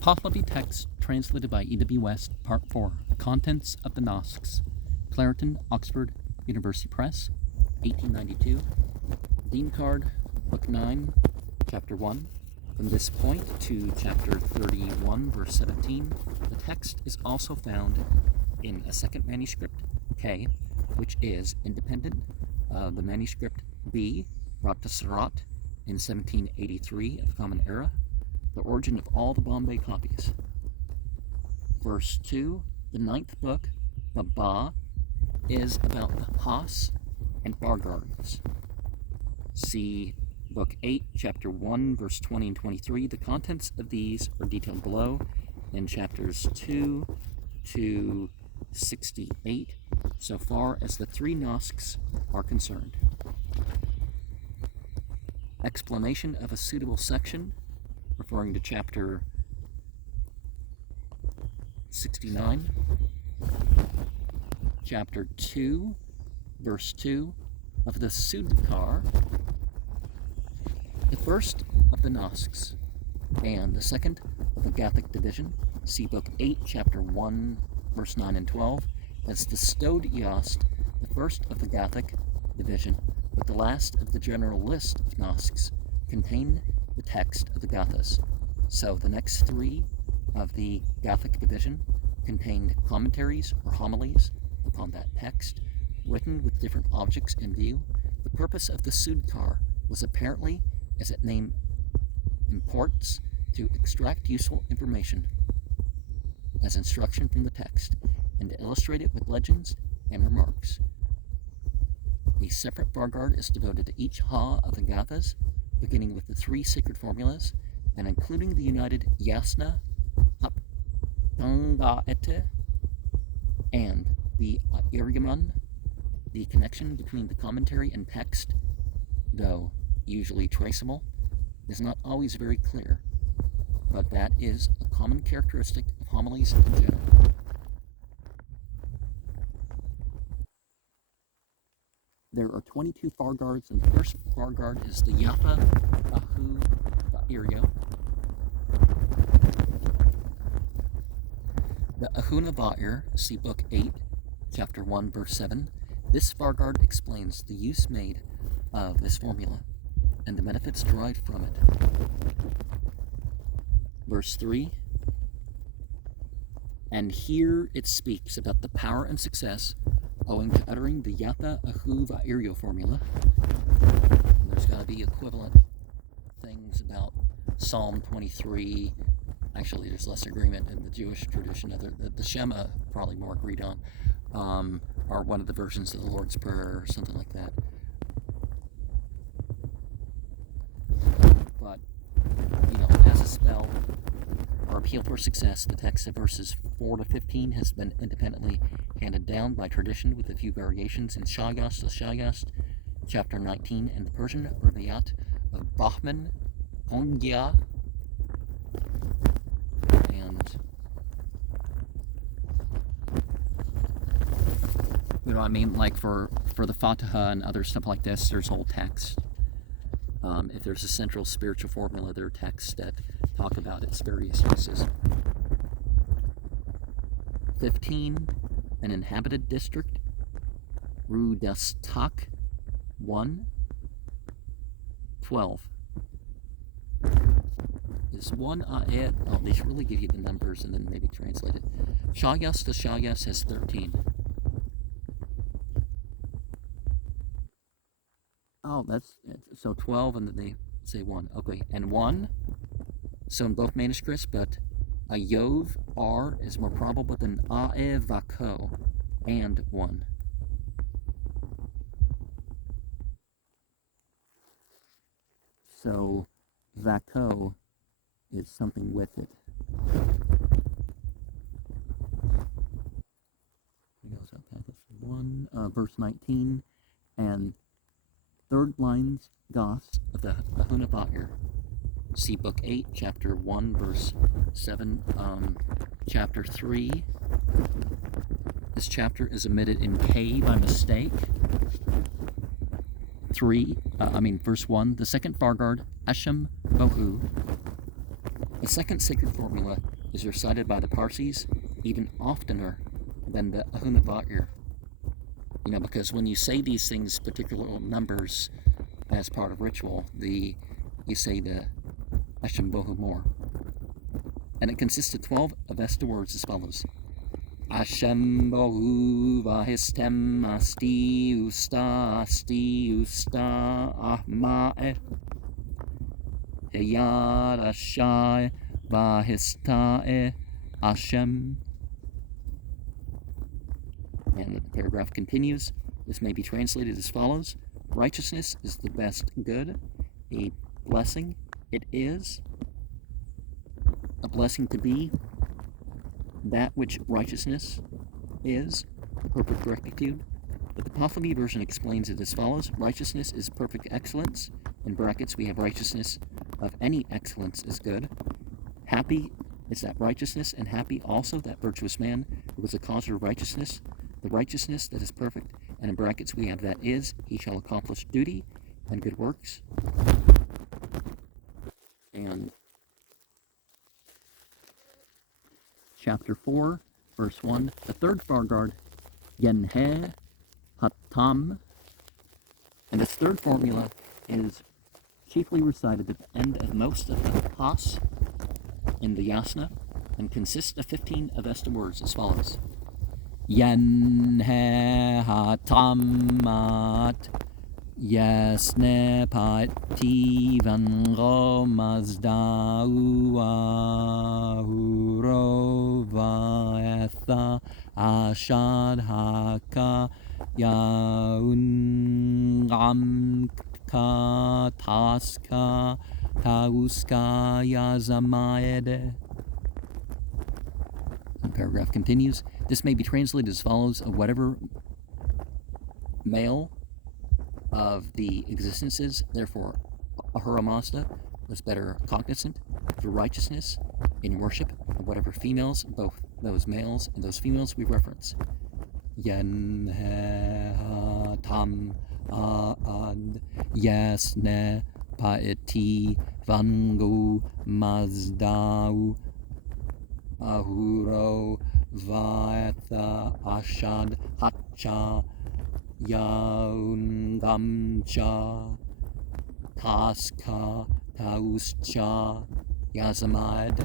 Pahlavi text translated by E.W. West, Part 4. The Contents of the Nasks. Clareton, Oxford University Press, 1892. Dinkard, Book 9, Chapter 1. From this point to Chapter 31, verse 17, the text is also found in a second manuscript, K, which is independent of the manuscript B, brought to Surat in 1783 of the Common Era, the origin of all the Bombay copies. Verse 2, the ninth book, Baba, is about the Has and Bargards. See Book 8, Chapter 1, verse 20 and 23. The contents of these are detailed below in chapters 2 to 68, so far as the three Nasks are concerned. Explanation of a suitable section, referring to chapter 69, chapter 2, verse 2 of the Sudkar, the first of the Nasks, and the second of the Gathic division. See Book 8, Chapter 1, verse 9 and 12, as the Stod Yast, the first of the Gathic division, with the last of the general list of Nasks, contain the text of the Gathas. So the next three of the Gathic division contained commentaries or homilies upon that text, written with different objects in view. The purpose of the Sudkar was apparently, as its name imports, to extract useful information as instruction from the text, and to illustrate it with legends and remarks. The separate Bargard is devoted to each Ha of the Gathas, beginning with the three sacred formulas, and including the united Yasna, Aptangaete, and the Iryaman. The connection between the commentary and text, though usually traceable, is not always very clear, but that is a common characteristic of homilies in general. There are 22 Fargards, and the first Fargard is the Yatha Ahu Vairio. The Ahuna Va'ir, see Book 8, Chapter 1, verse 7. This Fargard explains the use made of this formula and the benefits derived from it. Verse 3, and here it speaks about the power and success owing to uttering the Yatha Ahu Vairio formula. There's got to be equivalent things about Psalm 23. Actually, there's less agreement in the Jewish tradition. The Shema, probably more agreed on, or one of the versions of the Lord's Prayer or something like that. But, as a spell or appeal for success, the text of verses 4 to 15 has been independently handed down by tradition with a few variations in Shayast, the Shayast, chapter 19, and the Persian Rivayat of Bahman, Ongya, and like for the Fatiha and other stuff like this, there's whole text. If there's a central spiritual formula, there are texts that talk about its various uses. 15, an inhabited district, Rudastak 1, 12. Is one ayat, they should really give you the numbers and then maybe translate it. Shayas to Shayas has 13. Oh, so 12 and then they say 1. Okay, and 1, so in both manuscripts, but Ayov, R, is more probable than Ae Vako, and 1. So, Vako is something with it. It goes up past 1, verse 19, and third lines, Gos, of the Ahuna Va'ir. See Book 8, Chapter 1, verse 7, Chapter 3. This chapter is omitted in K by mistake. Verse 1, the second Fargard, Hashem Bohu, The second sacred formula is recited by the Parsis even oftener than the Ahunava'ir. Because when you say these things, particular numbers, as part of ritual, you say the Ashambhohu more. And it consists of 12 Avesta words as follows. Ashambhohu vahistem asti usta ahma'e Heyarashai vahista'e Ashem. And the paragraph continues. This may be translated as follows. Righteousness is the best good. A blessing it is. A blessing to be that which righteousness is, the perfect rectitude. But the Pahlavi version explains it as follows. Righteousness is perfect excellence. In brackets we have righteousness of any excellence is good. Happy is that righteousness, and happy also that virtuous man who is a causer of righteousness, the righteousness that is perfect. And in brackets we have that is, he shall accomplish duty and good works. And chapter 4, verse 1, the third Fargard, Yenhe Hatam. And this third formula is chiefly recited at the end of most of the Pas in the Yasna, and consists of 15 Avesta words as follows. Yenhe Hatamat Yasne Pati Vango Mazdau Ahuro Vaetha Ashad Haka Yaungamka Taska Tauska Yazamaede. The paragraph continues. This may be translated as follows: of whatever male of the existences, therefore Ahura Mazda was better cognizant for righteousness in worship of whatever females, both those males and those females we reference. Yenhe tam ad yasne paeti vangu mazdau ahuro vaetha ashad hatcha Yaungamcha Taska Tauscha Yazamad.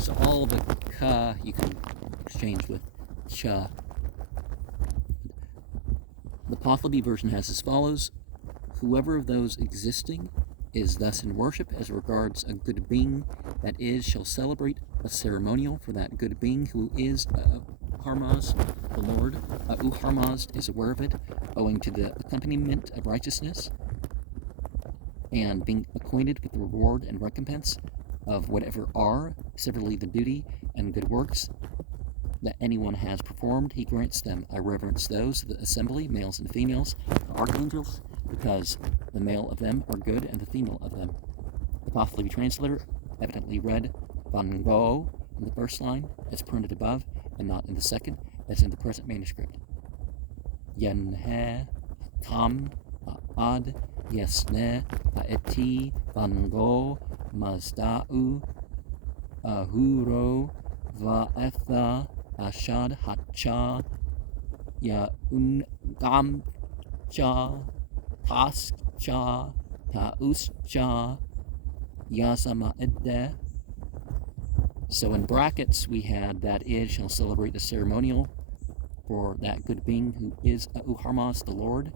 So all the ka you can exchange with cha. The Pahlavi version has as follows. Whoever of those existing is thus in worship as regards a good being, that is, shall celebrate a ceremonial for that good being who is Harmaz, the Lord. Harmaz is aware of it, owing to the accompaniment of righteousness, and being acquainted with the reward and recompense of whatever are, severally the duty and good works that anyone has performed, he grants them. I reverence those, the assembly, males and females, the archangels, because the male of them are good and the female of them. The Pahlavi translator evidently read Van Gogh in the first line, as printed above, and not in the second, as in the present manuscript. Yenhe tam ad yesne paeti Van Gogh mazda'u ahuro va'etha ashad hatcha yaungamcha taskcha tauscha yazama'edeh. So in brackets we had that is shall celebrate the ceremonial for that good being who is Harmaz the Lord,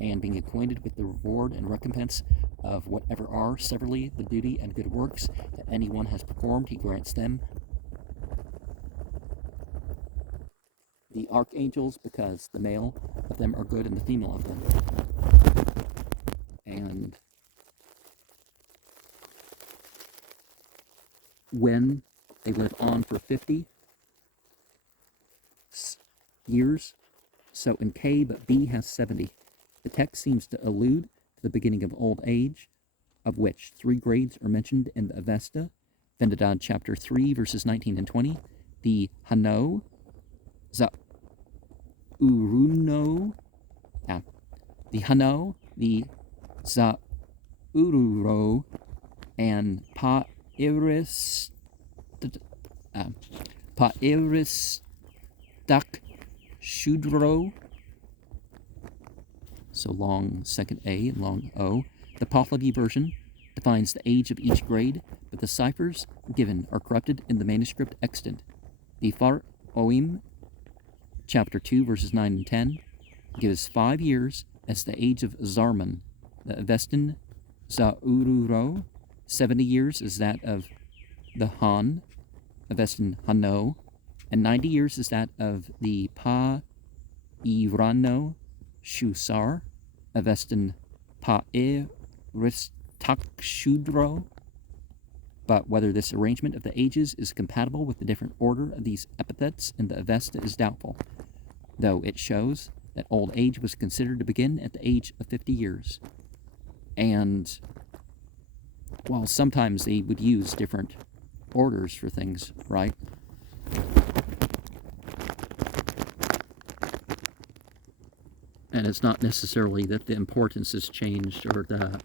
and being acquainted with the reward and recompense of whatever are severally the duty and good works that anyone has performed, he grants them. The archangels, because the male of them are good and the female of them. And when they live on for 50 years, so in K, but B has 70. The text seems to allude to the beginning of old age, of which 3 grades are mentioned in the Avesta, Vendadad chapter 3, verses 19 and 20. The Hano, Zauruno, the Hano, the Zaururo, and Paeristak Shudro, so long second A and long O. The Pahlavi version defines the age of each grade, but the ciphers given are corrupted in the manuscript extant. The Far Oim, chapter 2, verses 9 and 10, gives 5 years as the age of Zarman. The Avestan Zaururo, 70 years is that of the Han, Avestan Hano, and 90 years is that of the Pa Irano Shusar, Avestan Paeristakshudro. But whether this arrangement of the ages is compatible with the different order of these epithets in the Avesta is doubtful, though it shows that old age was considered to begin at the age of 50 years. And while sometimes they would use different orders for things, right? And it's not necessarily that the importance has changed or the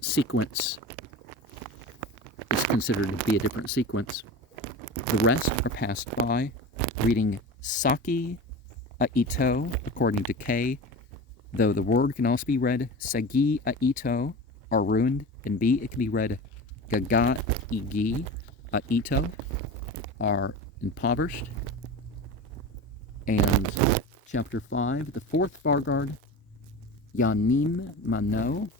sequence is considered to be a different sequence. The rest are passed by reading Saki Aito according to K, though the word can also be read Sagi Aito, are ruined. In B, it can be read Gaga Igi Aito, are impoverished. And chapter 5, the fourth Vargard, Yanim Mano,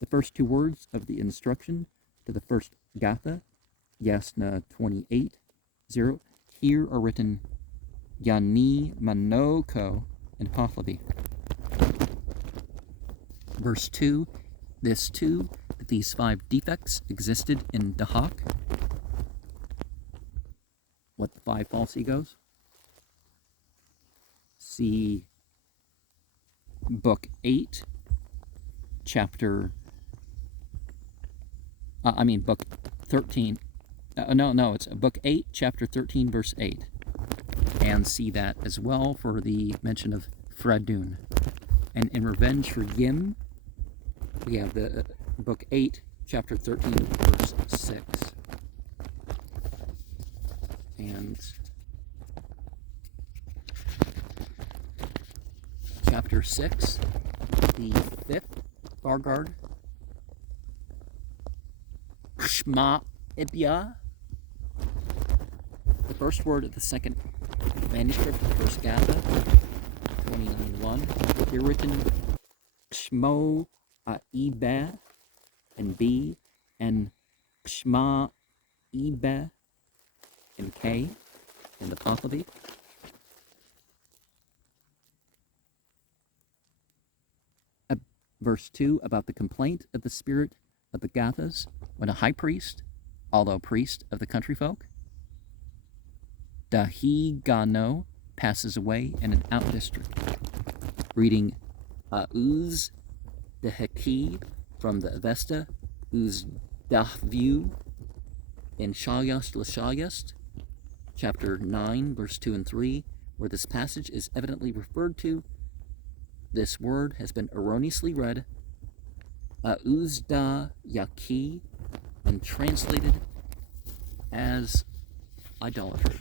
the first 2 words of the instruction to the first Gatha, Yasna 28:0, here are written Yani Manoko in Pahlavi. Verse 2, this too, that these 5 defects existed in Dahak. What the 5 false egos? See book 8, chapter, book 13. It's book 8, chapter 13, verse 8. And see that as well for the mention of Fradun. And in revenge for Yim, we have the book 8, chapter 13, verse 6. And chapter 6, the 5th Vargard, Shma Ibya, the first word of the second manuscript, the first Gatha, 29:1. Here written Shmo Ibe and B, and Shma Ibe and K in the Pahlavi. Verse 2 about the complaint of the spirit of the Gathas when a high priest, although priest of the country folk, Dahigano, passes away in an out district. Reading Uz Deheki from the Avesta, Uz Dahvu in Shalyast Lashalyast, chapter 9, verse 2 and 3, where this passage is evidently referred to. This word has been erroneously read Uzda Yaki and translated as idolatry.